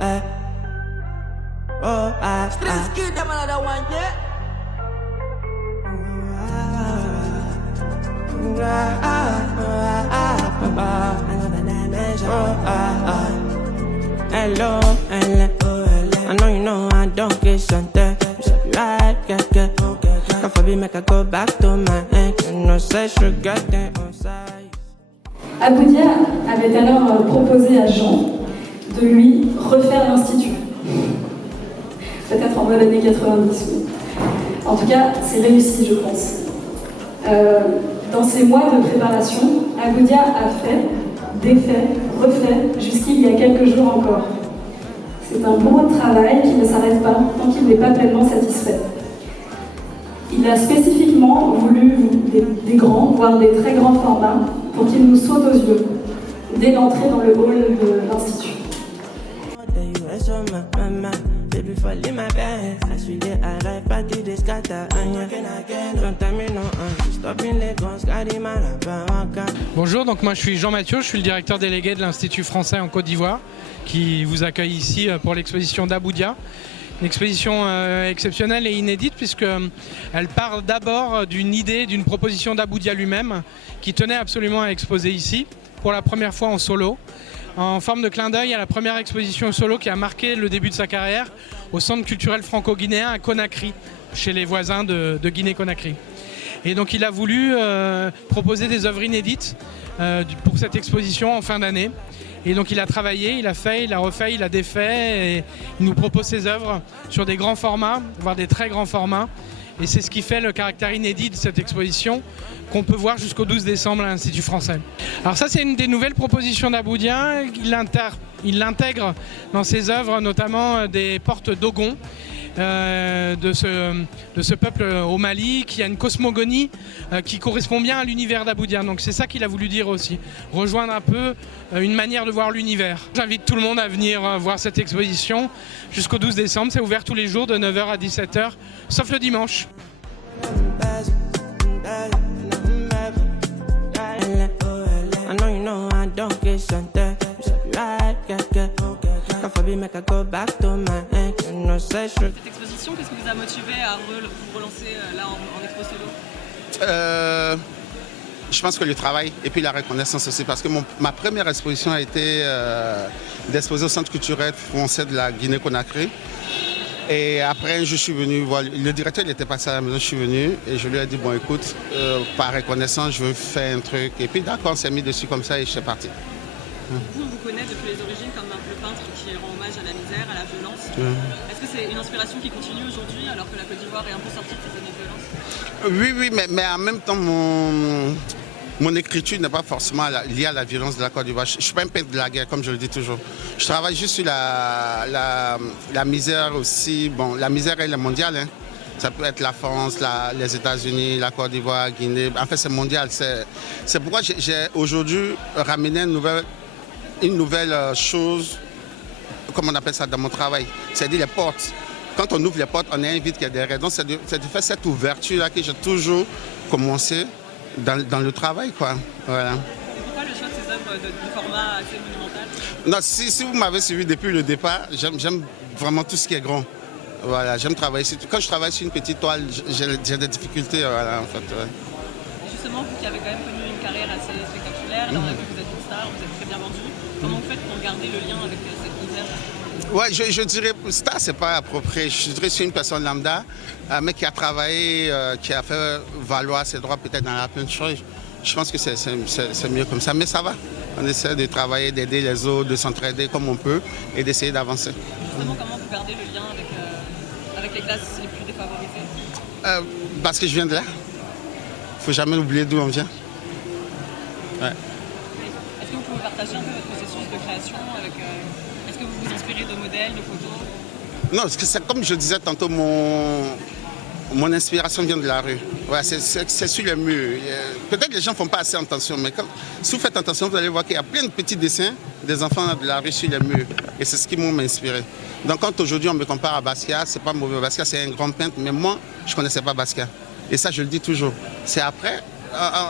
Oh, Let's get them another one, yeah. Hello, I know you know I don't get something. Right, yeah. Can't forget make I go back to my ex. You know, say she got that on side. Aboudia avait alors proposé à Jean de lui refaire l'Institut. Peut-être en mode années 90. En tout cas, c'est réussi, je pense. Dans ces mois de préparation, Aboudia a fait, défait, refait, jusqu'il y a quelques jours encore. C'est un bourreau de travail qui ne s'arrête pas tant qu'il n'est pas pleinement satisfait. Il a spécifiquement voulu des grands, voire des très grands formats, pour qu'ils nous sautent aux yeux, dès l'entrée dans le hall de l'Institut. Bonjour, donc moi je suis Jean Mathieu, je suis le directeur délégué de l'Institut français en Côte d'Ivoire qui vous accueille ici pour l'exposition d'Aboudia. Une exposition exceptionnelle et inédite puisqu'elle part d'abord d'une idée, d'une proposition d'Aboudia lui-même qui tenait absolument à exposer ici pour la première fois en solo, en forme de clin d'œil à la première exposition solo qui a marqué le début de sa carrière au Centre culturel franco-guinéen à Conakry, chez les voisins de Guinée-Conakry. Et donc il a voulu proposer des œuvres inédites pour cette exposition en fin d'année. Et donc il a travaillé, il a fait, il a refait, il a défait et il nous propose ses œuvres sur des grands formats, voire des très grands formats. Et c'est ce qui fait le caractère inédit de cette exposition qu'on peut voir jusqu'au 12 décembre à l'Institut français. Alors ça c'est une des nouvelles propositions d'Aboudia. Il intègre dans ses œuvres notamment des portes d'Ogon. De ce peuple au Mali qui a une cosmogonie qui correspond bien à l'univers d'Aboudia. Donc c'est ça qu'il a voulu dire aussi, rejoindre un peu une manière de voir l'univers. J'invite tout le monde à venir voir cette exposition jusqu'au 12 décembre. C'est ouvert tous les jours de 9h à 17h, sauf le dimanche. Cette exposition, qu'est-ce qui vous a motivé à vous relancer là en expo solo? Je pense que le travail et puis la reconnaissance aussi, parce que ma première exposition a été d'exposer au Centre culturel français de la Guinée-Conakry. Et après, je suis venu voir, le directeur il était passé à la maison, je suis venu et je lui ai dit, bon écoute, par reconnaissance, je veux faire un truc. Et puis d'accord, on s'est mis dessus comme ça et je suis parti. Vous, on vous connaît depuis les origines comme un peintre qui rend hommage à la misère, à la violence. Est-ce que c'est une inspiration qui continue aujourd'hui alors que la Côte d'Ivoire est un peu sortie de ces années de violence? Oui, mais en même temps, mon écriture n'est pas forcément liée à la violence de la Côte d'Ivoire. Je ne suis pas un peintre de la guerre, comme je le dis toujours. Je travaille juste sur la misère aussi. Bon, la misère, elle est mondiale. Hein. Ça peut être la France, les États-Unis, la Côte d'Ivoire, Guinée. En fait, c'est mondial. C'est pourquoi j'ai aujourd'hui ramené une nouvelle chose, comme on appelle ça dans mon travail, c'est-à-dire les portes. Quand on ouvre les portes, on invite qu'il y a des raisons. C'est de faire cette ouverture-là que j'ai toujours commencé dans le travail, quoi. Voilà. Et pourquoi le choix de ces œuvres du format assez monumental? Non, si vous m'avez suivi depuis le départ, j'aime vraiment tout ce qui est grand. Voilà, j'aime travailler. Quand je travaille sur une petite toile, j'ai des difficultés, voilà, en fait. Ouais. Justement, vous qui avez quand même connu une carrière assez spectaculaire, là on a vu que vous êtes une star, vous êtes très bien vendu. Comment vous faites pour garder le lien avec cette misère? Ouais, je dirais, star, c'est pas approprié. Je dirais que c'est une personne lambda, mais qui a travaillé, qui a fait valoir ses droits peut-être dans la peinture. Je pense que c'est mieux comme ça, mais ça va. On essaie de travailler, d'aider les autres, de s'entraider comme on peut et d'essayer d'avancer. Justement, comment vous gardez le lien avec les classes les plus défavorisées? Parce que je viens de là. Il ne faut jamais oublier d'où on vient. Ouais. Est-ce que vous pouvez partager un peu votre processus de création avec... Est-ce que vous vous inspirez de modèles, de photos? Non, parce que c'est comme je disais tantôt, mon inspiration vient de la rue. Ouais, c'est sur les murs. Peut-être que les gens ne font pas assez attention, mais si vous faites attention, vous allez voir qu'il y a plein de petits dessins des enfants de la rue sur les murs. Et c'est ce qui m'a inspiré. Donc quand aujourd'hui on me compare à Basquiat, c'est pas mauvais. Basquiat, c'est un grand peintre, mais moi, je ne connaissais pas Basquiat. Et ça, je le dis toujours. C'est après,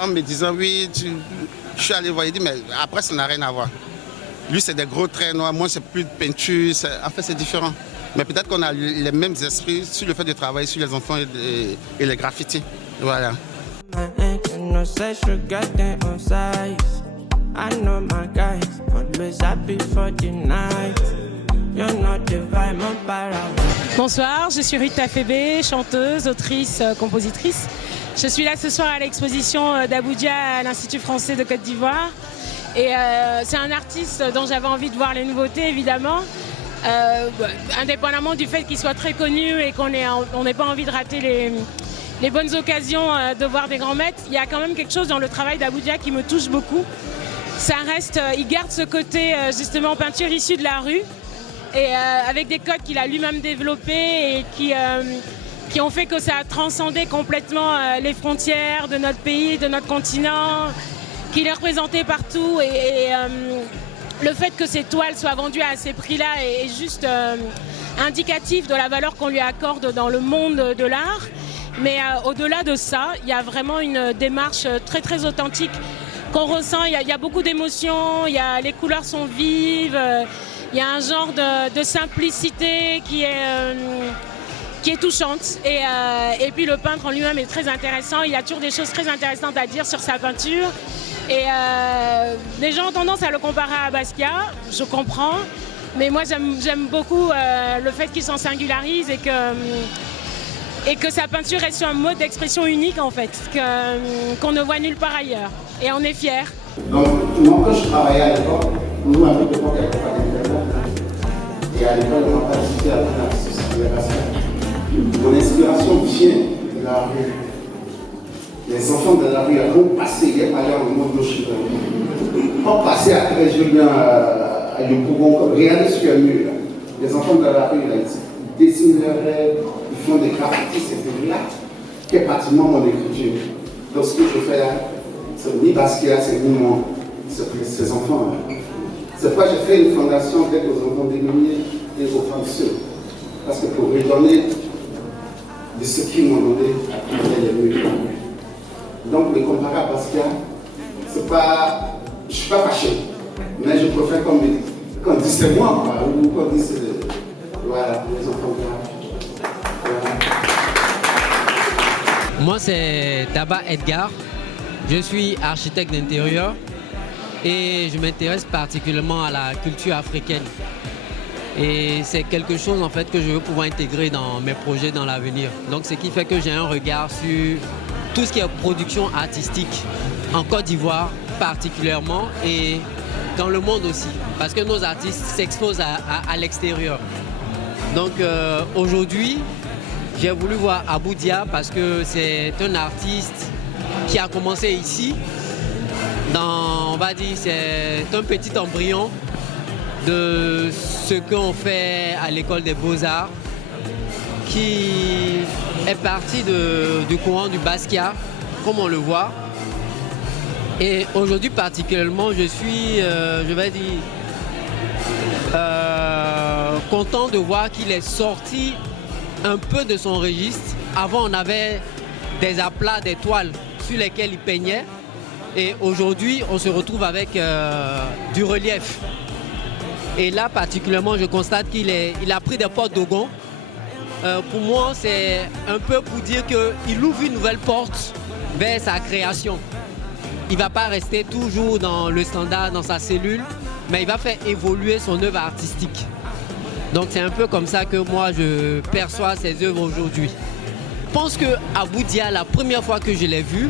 en me disant, oui, je suis allé voir, il dit, mais après, ça n'a rien à voir. Lui, c'est des gros traits noirs. Moi, c'est plus de peinture. En fait, c'est différent. Mais peut-être qu'on a les mêmes esprits sur le fait de travailler sur les enfants et les graffitis. Voilà. Bonsoir, je suis Rita Fébé, chanteuse, autrice, compositrice. Je suis là ce soir à l'exposition d'Abuja à l'Institut français de Côte d'Ivoire. Et c'est un artiste dont j'avais envie de voir les nouveautés, évidemment. Indépendamment du fait qu'il soit très connu et qu'on n'ait pas envie de rater les bonnes occasions de voir des grands maîtres, il y a quand même quelque chose dans le travail d'Abuja qui me touche beaucoup. Ça reste, il garde ce côté justement peinture issue de la rue et avec des codes qu'il a lui-même développés et qui ont fait que ça a transcendé complètement les frontières de notre pays, de notre continent, qu'il est représenté partout et le fait que ces toiles soient vendues à ces prix-là est juste indicatif de la valeur qu'on lui accorde dans le monde de l'art. Mais au-delà de ça, il y a vraiment une démarche très très authentique qu'on ressent. Il y a beaucoup d'émotions, les couleurs sont vives, il y a un genre de simplicité qui est touchante. Et puis le peintre en lui-même est très intéressant. Il a toujours des choses très intéressantes à dire sur sa peinture. Et les gens ont tendance à le comparer à Basquiat, je comprends. Mais moi j'aime beaucoup le fait qu'il s'en singularise et que sa peinture est sur un mode d'expression unique en fait, qu'on ne voit nulle part ailleurs. Et on est fiers. Donc moi quand je travaillais à l'époque, nous à l'époque il n'y avait pas d'internet. Et à l'époque on n'a pas discuté avec la mon inspiration vient de la rue. Les enfants de la rue vont passer, il y a pas l'air au monde de chez eux. Pas passer après Julien à Yopougon, regardez sur le mur. Les enfants de la rue, là, ils dessinent leurs rêves, ils font des graffitis, c'est là qu'est pratiquement mon écriture. Donc ce que je fais là, c'est ni Basquiat, c'est ni moi, c'est ces enfants là. C'est pourquoi j'ai fait une fondation avec aux enfants démunis et aux femmes seules. Parce que pour redonner de ce qu'ils m'ont donné à travers les murs. Donc me comparer à Basquiat, c'est pas. Je ne suis pas fâché, mais je préfère qu'on dise c'est moi, quoi, ou qu'on dise voilà, les enfants voilà. Moi c'est Daba Edgar, je suis architecte d'intérieur et je m'intéresse particulièrement à la culture africaine. Et c'est quelque chose en fait que je veux pouvoir intégrer dans mes projets dans l'avenir. Donc ce qui fait que j'ai un regard sur tout ce qui est production artistique en Côte d'Ivoire particulièrement et dans le monde aussi. Parce que nos artistes s'exposent à l'extérieur. Donc aujourd'hui, j'ai voulu voir Abudia parce que c'est un artiste qui a commencé ici. On va dire c'est un petit embryon de ce qu'on fait à l'école des Beaux-Arts qui est parti du courant du Basquiat, comme on le voit. Et aujourd'hui particulièrement, je suis, je vais dire, content de voir qu'il est sorti un peu de son registre. Avant, on avait des aplats, des toiles sur lesquelles il peignait. Et aujourd'hui, on se retrouve avec du relief. Et là, particulièrement, je constate qu'il a pris des portes d'Ogon. Pour moi, c'est un peu pour dire qu'il ouvre une nouvelle porte vers sa création. Il ne va pas rester toujours dans le standard, dans sa cellule, mais il va faire évoluer son œuvre artistique. Donc c'est un peu comme ça que moi, je perçois ses œuvres aujourd'hui. Je pense qu'à Abudia, la première fois que je l'ai vu,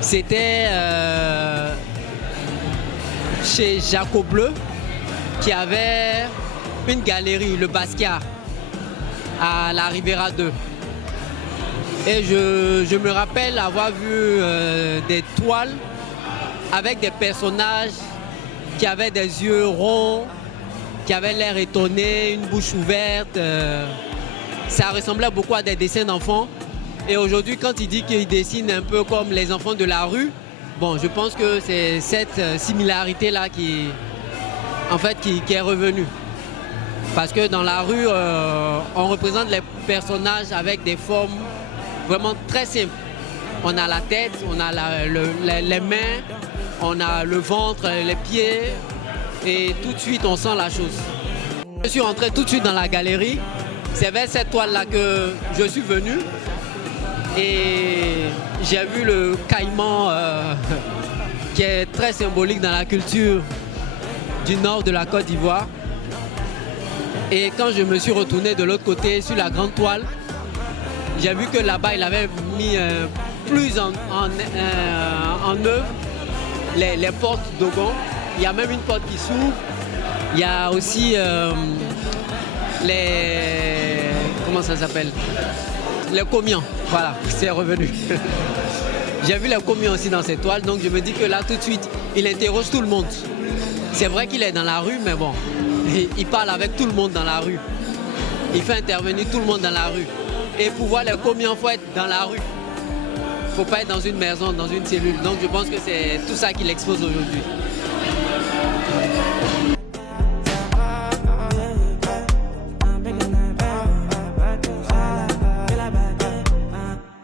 c'était chez Jaco Bleu, qui avait une galerie, le Basquiat, à la Ribera 2. Et je me rappelle avoir vu des toiles avec des personnages qui avaient des yeux ronds, qui avaient l'air étonnés, une bouche ouverte. Ça ressemblait beaucoup à des dessins d'enfants. Et aujourd'hui, quand il dit qu'il dessine un peu comme les enfants de la rue, bon, je pense que c'est cette similarité-là qui est revenue. Parce que dans la rue, on représente les personnages avec des formes vraiment très simples. On a la tête, on a les mains, on a le ventre, les pieds. et tout de suite on sent la chose. Je suis rentré tout de suite dans la galerie, c'est vers cette toile-là que je suis venu et j'ai vu le caïman qui est très symbolique dans la culture du nord de la Côte d'Ivoire. Et quand je me suis retourné de l'autre côté sur la grande toile, j'ai vu que là-bas il avait mis plus en œuvre les portes d'Ogon. Il y a même une porte qui s'ouvre. Il y a aussi les... Comment ça s'appelle? Les comians. Voilà, c'est revenu. J'ai vu les comians aussi dans cette toile, donc je me dis que là tout de suite, il interroge tout le monde. C'est vrai qu'il est dans la rue, mais bon, il parle avec tout le monde dans la rue. Il fait intervenir tout le monde dans la rue. Et pour voir les comians, il faut être dans la rue. Il ne faut pas être dans une maison, dans une cellule. Donc je pense que c'est tout ça qu'il expose aujourd'hui.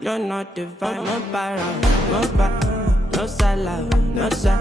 You're not divine, no para, no salad, no sa,